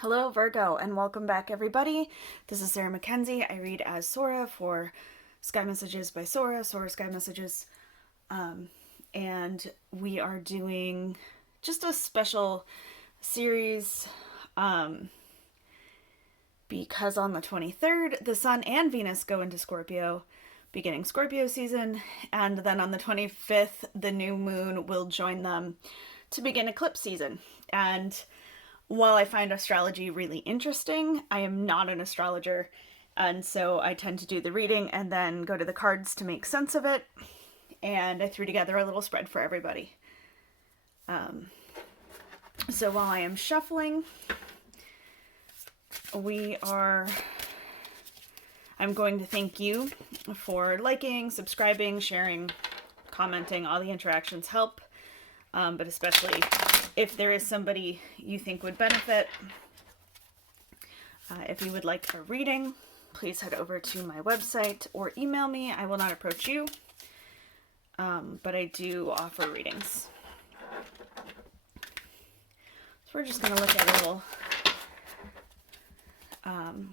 Hello, Virgo, and welcome back, everybody. This is Sarah Mackenzie. I read as Sora for Sky Messages by Sora, Sora Sky Messages. And we are doing just a special series because on the 23rd, the Sun and Venus go into Scorpio, beginning Scorpio season. And then on the 25th, the new moon will join them to begin eclipse season. And while I find astrology really interesting, I am not an astrologer, and so I tend to do the reading and then go to the cards to make sense of it, and I threw together a little spread for everybody. So while I am shuffling, I'm going to thank you for liking, subscribing, sharing, commenting. All the interactions help, but especially if there is somebody you think would benefit. If you would like a reading, please head over to my website or email me. I will not approach you, but I do offer readings. So we're just going to look at a little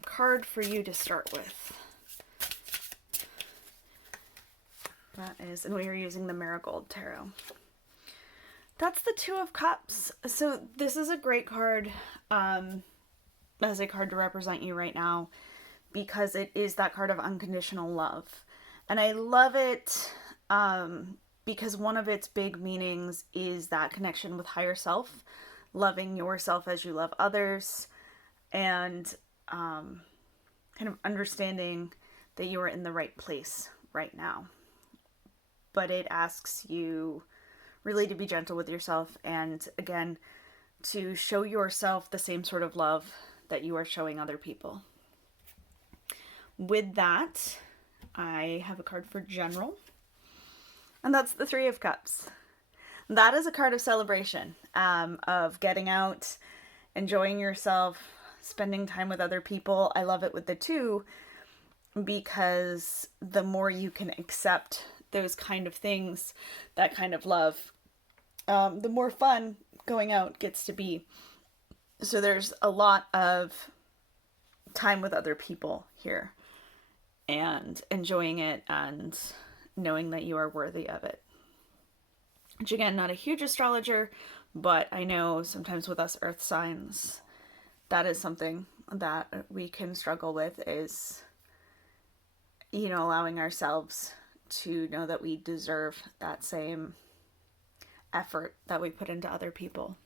card for you to start with. That is, and we are using the Marigold Tarot. That's the Two of Cups. So this is a great card as a card to represent you right now because it is that card of unconditional love. And I love it because one of its big meanings is that connection with higher self, loving yourself as you love others, and kind of understanding that you are in the right place right now. But it asks you really to be gentle with yourself and, again, to show yourself the same sort of love that you are showing other people. With that, I have a card for general, and that's the Three of Cups. That is a card of celebration, of getting out, enjoying yourself, spending time with other people. I love it with the two because the more you can accept those kind of things, that kind of love, the more fun going out gets to be. So there's a lot of time with other people here and enjoying it and knowing that you are worthy of it. Which, again, not a huge astrologer, but I know sometimes with us earth signs, that is something that we can struggle with, is, allowing ourselves to know that we deserve that same effort that we put into other people.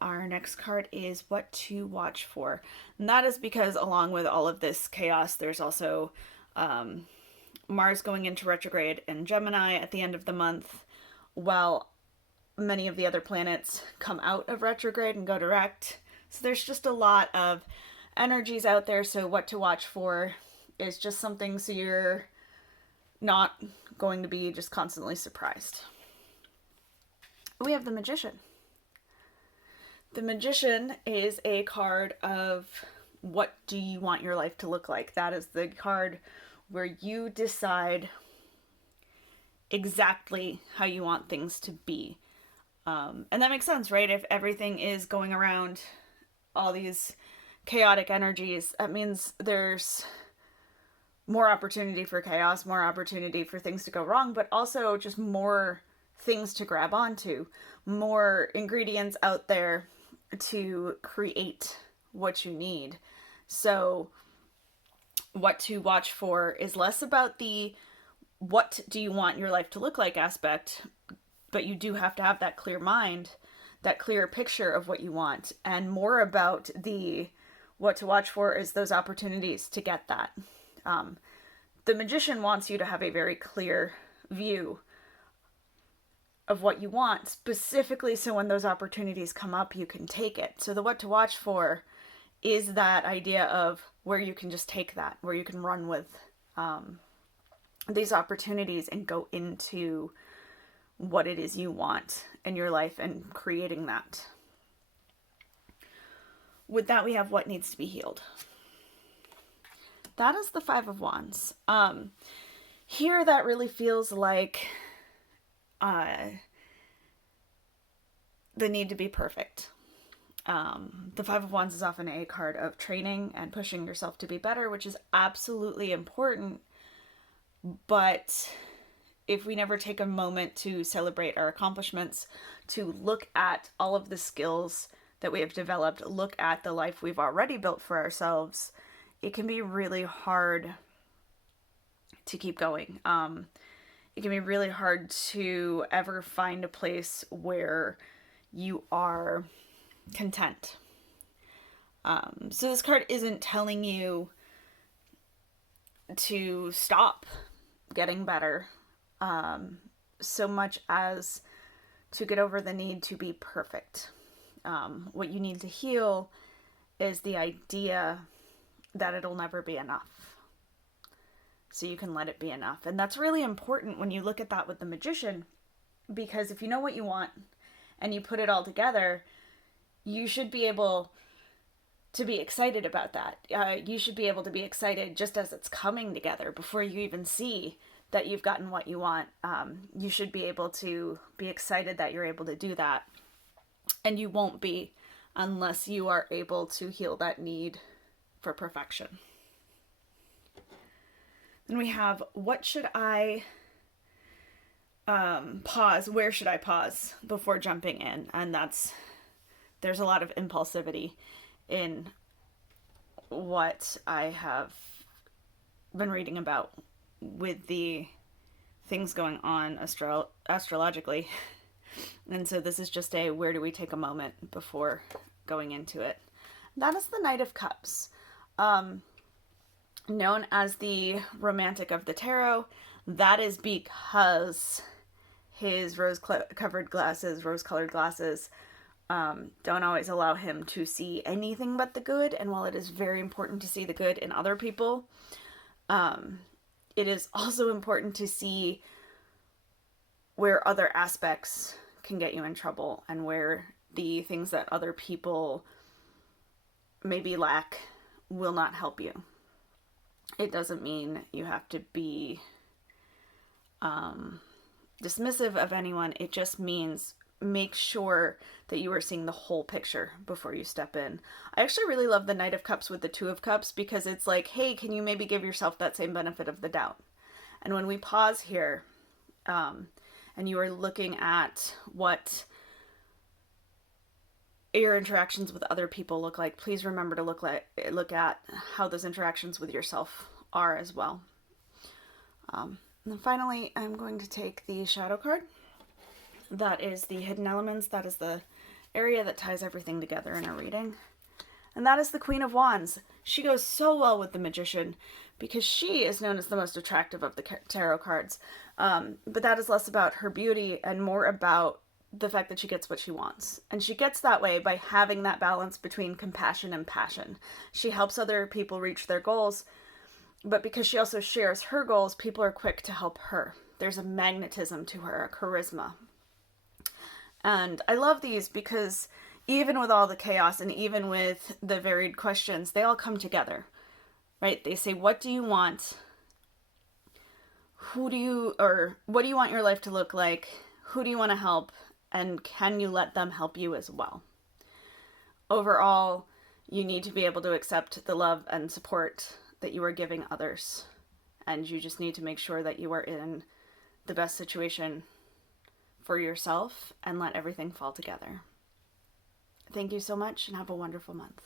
Our next card is What to Watch For. And that is because along with all of this chaos, there's also Mars going into retrograde in Gemini at the end of the month, while many of the other planets come out of retrograde and go direct. So there's just a lot of energies out there. So what to watch for is just something so you're not going to be just constantly surprised. We have the Magician. The Magician is a card of what do you want your life to look like. That is the card where you decide exactly how you want things to be. And that makes sense, right? If everything is going around all these chaotic energies, that means there's more opportunity for chaos, more opportunity for things to go wrong, but also just more things to grab onto, more ingredients out there to create what you need. So what to watch for is less about the what do you want your life to look like aspect, but you do have to have that clear mind, that clear picture of what you want, and more about the what to watch for is those opportunities to get that. The Magician wants you to have a very clear view of what you want, specifically so when those opportunities come up, you can take it. So the what to watch for is that idea of where you can just take that, where you can run with these opportunities and go into what it is you want in your life and creating that. With that, we have what needs to be healed. That is the Five of Wands. Here, that really feels like the need to be perfect. The Five of Wands is often a card of training and pushing yourself to be better, which is absolutely important. But if we never take a moment to celebrate our accomplishments, to look at all of the skills that we have developed, look at the life we've already built for ourselves, it can be really hard to keep going. It can be really hard to ever find a place where you are content. So this card isn't telling you to stop getting better, so much as to get over the need to be perfect. What you need to heal is the idea that it'll never be enough. So you can let it be enough. And that's really important when you look at that with the Magician, because if you know what you want and you put it all together, you should be able to be excited about that. You should be able to be excited just as it's coming together before you even see that you've gotten what you want. You should be able to be excited that you're able to do that. And you won't be unless you are able to heal that need for perfection. Then we have, what should I pause? Where should I pause before jumping in? And there's a lot of impulsivity in what I have been reading about with the things going on astrologically. And so this is just a, where do we take a moment before going into it? That is the Knight of Cups. Known as the romantic of the tarot. That is because his rose-colored glasses don't always allow him to see anything but the good. And while it is very important to see the good in other people, it is also important to see where other aspects can get you in trouble and where the things that other people maybe lack will not help you. It doesn't mean you have to be dismissive of anyone. It just means make sure that you are seeing the whole picture before you step in. I actually really love the Knight of Cups with the Two of Cups, because it's like, hey, can you maybe give yourself that same benefit of the doubt? And when we pause here, and you are looking at what your interactions with other people look like, please remember to look at how those interactions with yourself are as well. And then finally, I'm going to take the Shadow card. That is the hidden elements. That is the area that ties everything together in a reading. And that is the Queen of Wands. She goes so well with the Magician because she is known as the most attractive of the tarot cards. But that is less about her beauty and more about the fact that she gets what she wants. And she gets that way by having that balance between compassion and passion. She helps other people reach their goals, but because she also shares her goals, people are quick to help her. There's a magnetism to her, a charisma. And I love these because even with all the chaos and even with the varied questions, they all come together, right? They say, what do you want? What do you want your life to look like? Who do you want to help? And can you let them help you as well? Overall, you need to be able to accept the love and support that you are giving others. And you just need to make sure that you are in the best situation for yourself and let everything fall together. Thank you so much and have a wonderful month.